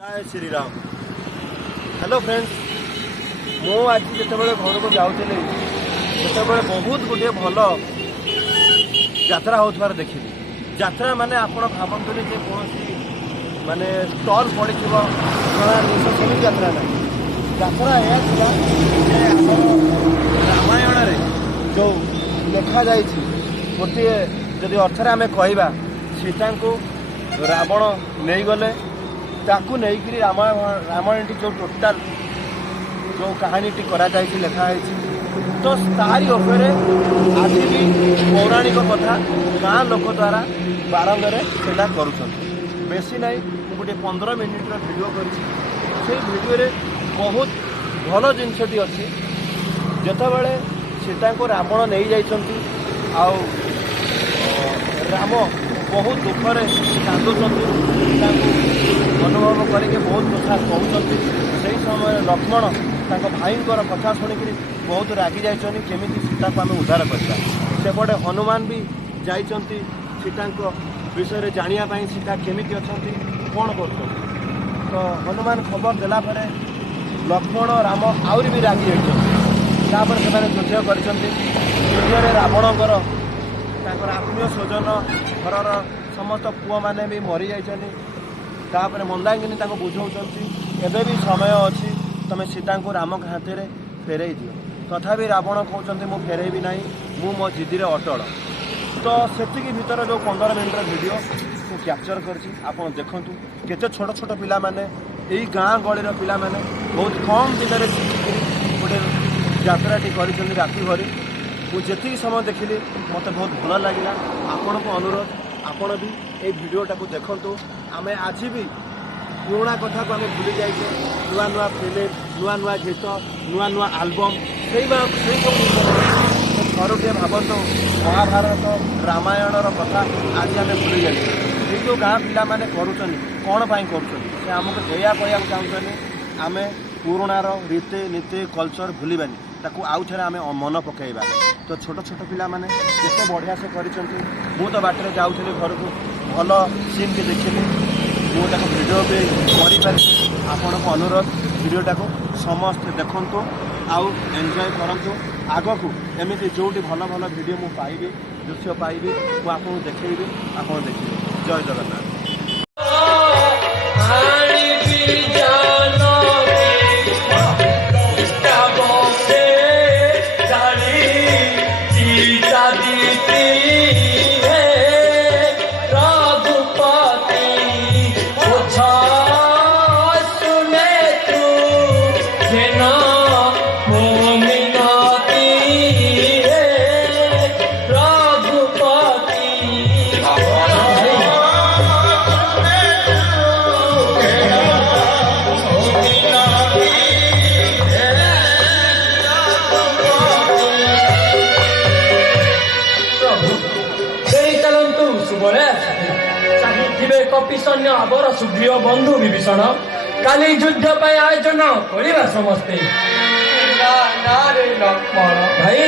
जय Shri Ram. Hello friends, मु आज जितेबाला घर को जाऊली से बहुत गोटे भल यात्रा होतार देखी। यात्रा माने आपण भावतुनि जे कौन माने स्टल पड़ी सेमती यात्रा ना। यात्रा यह रामायण जो लिखा जा गोटे जदि अर्थ आम कह सीता को रावण नहीं गले ताकू नहीं रामायण जो टोटाल जो कहानी टी करा लिखाई तो तारी उपरे आज भी पौराणिक कथा गाँ लोक द्वारा बारंगर सेटा करुँच। ना गोटे 15 मिनिट्र भिडियो कर बहुत भल जिनसटी अच्छी। जितेबाला सीता को रावण नहीं जाइछंती आउ राम बहुत दुखरे कांदुंट अनुभव करके बहुत कथा कहते। से समय लक्ष्मण भाई कथा शुणिक बहुत रागी जाइछनी केमी सीता को आम उद्धार करता। सेपटे हनुमान भी जाइछंती सीता विषय जानापी सीता केमिति अच्छी कौन कर। तो हनुमान खबर देला परे लक्ष्मण राम आउरी भी रागी जाइछंती। युद्ध कर रावणकर आत्मीय स्वजन घर समस्त पुआ मैंने भी मरी जापर मंदाकिनी बुझाऊँगी एवं भी समय अच्छी तुम सीता को राम हाथ में फेर दियो। तथापि रावण कहते मु फेरबी ना मु मो जिद्दी अटल। तो सेतिकी भीतर जो 15 मिनिट्र वीडियो मु कैप्चर कर देखूँ केते छोट छोट पिला माने यही गाँ गलिर पिला माने बहुत कम दिन में शिखिकी गोटे यात्राटी कर राति भरी। मुझे समय देखिली मत बहुत भल लगे। आपण को अनुरोध आपण भी ये वीडियोटा को देखु। आम आज भी पुराणा कथा को आम भूली जाए नुआ नुआ फिल्म नुआ नुआ गीत नुआ नुआ आलबम से थरुटे भावत महाभारत रामायण कथा आज आम भूली जाए। ये जो गाँ पिला माने करुँच कौन पाई कर आमको एया कहना चाहूँ आम पुराणार रीति नीति कल्चर भूलबानी ताकू आउ थे आम मन पकईबा। तो छोट छोट पिला माने केते बढ़िया से करिसंती। मु तो बाटर जाऊली घर को भल सीन के देखिली मुझे वीडियो भी करें। आपण को अनुरोध वीडियोटा को समस्त देखु आउ एंजॉय करंतु। आग को एमती जोटी भल भल वीडियो मु पाइबी दृश्य पाइबी मु आपको देखैबी आपण देखिए। जय जगन्नाथ। कपिशन्य आवर सुग्रीव बंधु विभीषण काली युद्ध पर आयोजन करवा समस्ते भाई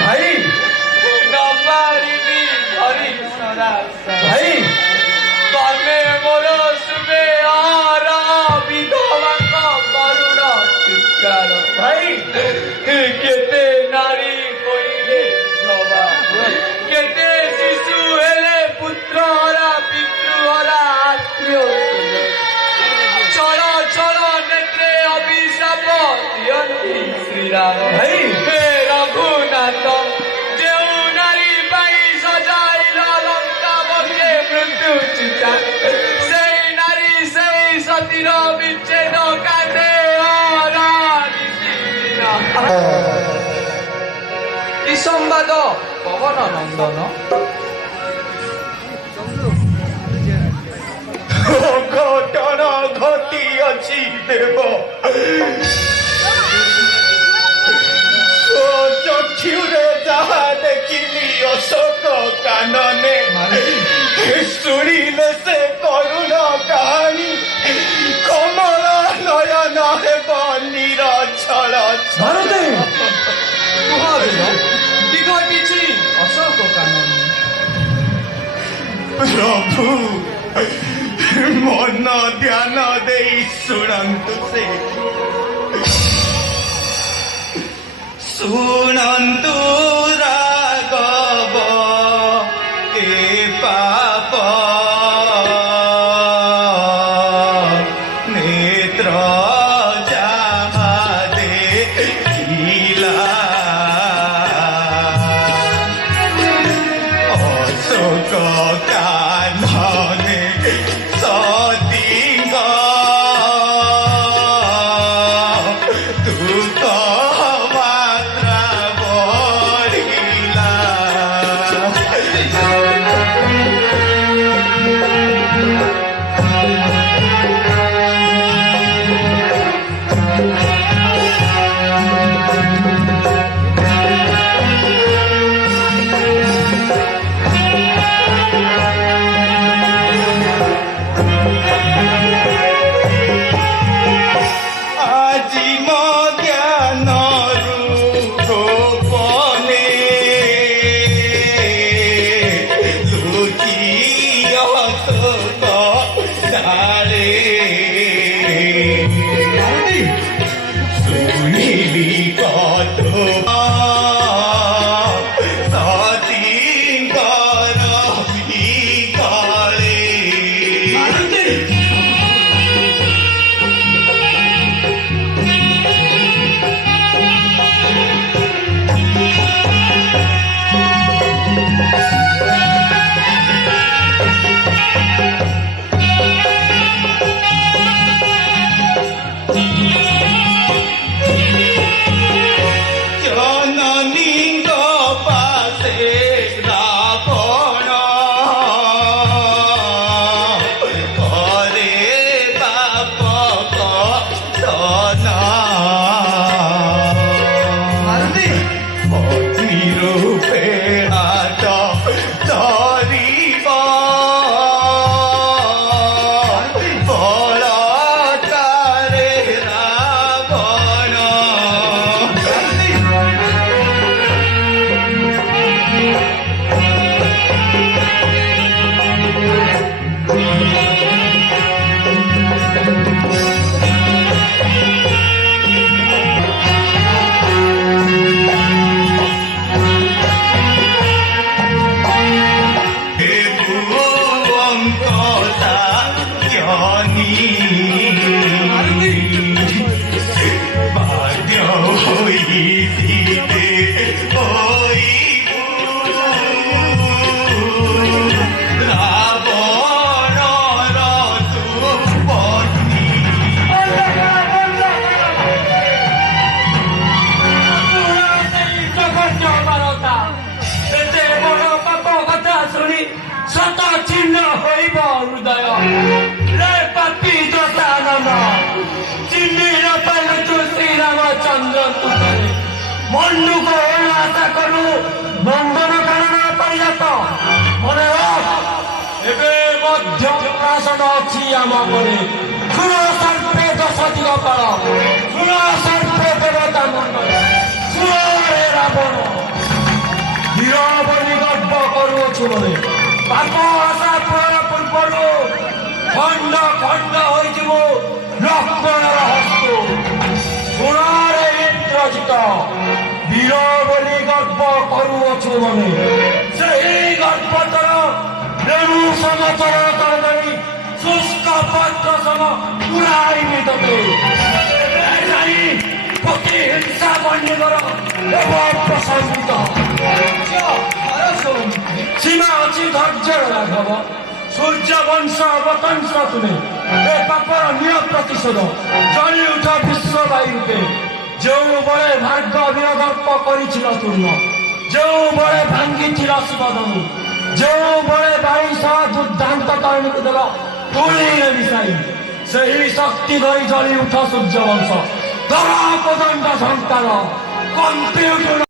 भाई भाई तमे मोर सुबे आरा विधवा करुण चित्कार भाई केते नारी कोइले जवा केते शिशु हेले पुत्र हरा पितृ हरा आत्मीय चल चल नेत्रे अभिशाप दियंती श्रीराम भाई हे रघुनाथ जो नारी पाई सजाइल लंका बगे मृत्यु चिता से नारी से सतीर विच्छेद काटे कि संवाद पवन नंदन घटना घटी अच्छी देव चक्षुरे जहा देखिली अशोक कानने शुणिले से करुण कहानी कमल नयन हेब निरछल दिग पिछि अशोक कानने ପ୍ରଭୁ ମନ ଧ୍ୟାନ ଦେଇ ଶୁଣନ୍ତୁ ସେ ଶୁଣନ୍ତୁ ରାଘବ ଏ ପାପ ନେତ୍ର ଯାହା ଦେଖିଲା ଅଶୋକ କାନନେ ସତୀଙ୍କ ଦୁଃଖ ମାତ୍ରା ବଢ଼ିଲା ଆଜି ମୋ ଜ୍ଞାନରୁ ଗୋପନେ ଲୁଚି ଅଶୋକ ଡାଳେ ଶୁଣିଲି କଥା ସତୀଙ୍କର ବିକଳେ ଜନନୀଙ୍କ ପାଶେ ରାବଣ କରେ ପାପ କଟନା ପତ୍ନୀ ରୂପେ ହାତ ଧରିବ ବଳକାରେ ରାବଣ ବାଧ୍ୟ ହୋଇଥିଲେ ରାବଣର ସୁପତ୍ନୀ ଏତେ ବଡ଼ ପାପ କଥା ଶୁଣି ସତ ଛିନ୍ନ ହୋଇବ ହୃଦୟ ରେ ପାପି ଦଶାନନ ଚିହ୍ନିର ପାଲୁଛୁ ଶ୍ରୀରାମଚନ୍ଦ୍ର ତୁତରେ ମନୁକୁ ଆଶା କରୁ ନନ୍ଦନ କାନନ ପରିଜାତ ମନେ ରଖ ଏବେ ମଧ୍ୟ ପ୍ରଶାସନ ଅଛି ଆମ ପରେ ଶୁଣ ସର୍ପେ ଦଶ ଦିଗ ପାଳ ଶୁଣ ସର୍ପେ ଦେବତା ମଣ୍ଡଳ ଶୁଣ ରେ ରାବଣ ହୀର ବୋଲି ଗର୍ବ କରୁଅଛୁ ମନେ ପାପ ଆଶା ପୂରଣ ପୂର୍ବରୁ ଖଣ୍ଡ ଖଣ୍ଡ ହୋଇଯିବ ଲକ୍ଷ୍ମଣର ହସ୍ତ ଶୁଣରେ ଇନ୍ଦ୍ରଜିତ ବୀର ବୋଲି ଗର୍ବ କରୁଅଛୁ ମନେ ସେହି ଗର୍ବ ତର ରେଣୁ ସମଚର ତରକାରୀ ଶୁଷ୍କ ପତ୍ର ସମ ପୁରାଇବି ତତେ ଏବେ ଯାଇ ପତି ହିଂସା ବନ୍ୟକର ଦେବ ପ୍ରଶଂସିତ ସୀମା ଅଛି ଧୈର୍ଯ୍ୟର ରାଘବ ସୂର୍ଯ୍ୟ ବଂଶ ଅବତଂଶ ତୁମେ ଏ ପାପର ନିୟ ପ୍ରତିଶୋଧ ଜଳି ଉଠ ବିଶ୍ୱବାୟୀ ରୂପେ ଯେଉଁବେଳେ ଭାର୍ଗ ବିରୋଧର୍ପ କରିছিল ତୂର୍ଣ୍ଣ ଯେଉଁବେଳେ ଭାଙ୍ଗିছিল ଶିବଧନୁ ଯେଉଁବେଳେ ବାଇ ସହ ଦୁର୍ଦ୍ଦାନ୍ତ ତରଣୀକୁ ଦେଲ ତୁଳିରେ ମିଶାଇ ସେହି ଶକ୍ତି ଧରି ଜଳି ଉଠ ସୂର୍ଯ୍ୟ ବଂଶ ଧର କୋଦଣ୍ଡ ସନ୍ତାନ କମ୍ପି ଉଠୁ